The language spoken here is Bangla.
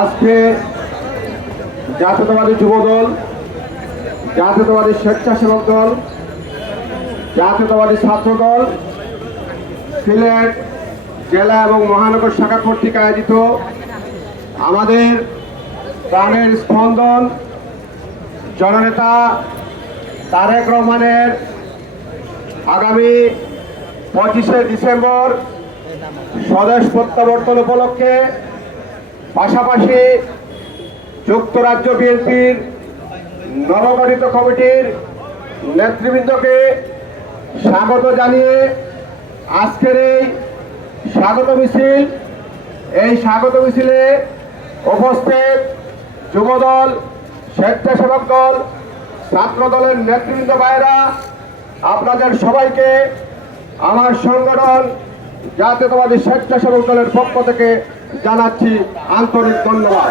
আজকে জাতীয়তাবাদী যুবদল, জাতীয়তাবাদী স্বেচ্ছাসেবক দল, জাতীয়তাবাদী ছাত্র দল, সিলেট জেলা এবং মহানগর শাখা কর্তৃক আয়োজিত আমাদের প্রাণের স্পন্দন জননেতা তারেক রহমানের আগামী পঁচিশে ডিসেম্বর স্বদেশ প্রত্যাবর্তন উপলক্ষে পাশাপাশি যুক্তরাজ্য বিএনপির নবগঠিত কমিটির নেতৃবৃন্দকে স্বাগত জানিয়ে আজকের এই স্বাগত মিছিল, এই স্বাগত মিছিলে উপস্থিত যুবদল, স্বেচ্ছাসেবক দল, ছাত্র দলের নেতৃবৃন্দ ভাইরা আপনাদের সবাইকে আমার সংগঠন জাতীয়তাবাদী স্বেচ্ছাসেবক দলের পক্ষ থেকে জানাচ্ছি আন্তরিক ধন্যবাদ।